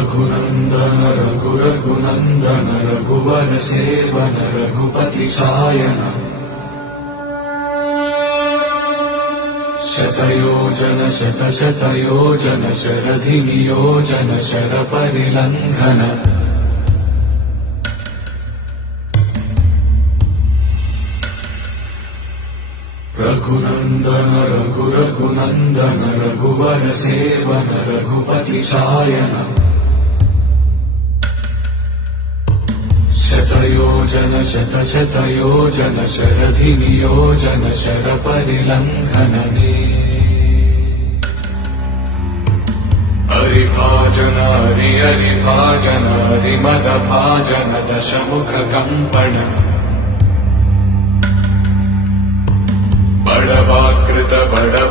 रघुनन्दन रघुरघुनन्दन रघुवर seven Raghupati चायन शतयोजन शतशतयोजन शरधि नियोजन शरपरिलङ्घन रघुनन्दन रघुरघुनन्दन रघुवर seven Raghupati चायन शतयोजन शतशतयोजन शरधि नियोजन शरपरिलङ्घनने हरिभाजन हरिभाजन हरिमदभाजन दशमुख कम्पण बड़वाकृत बड़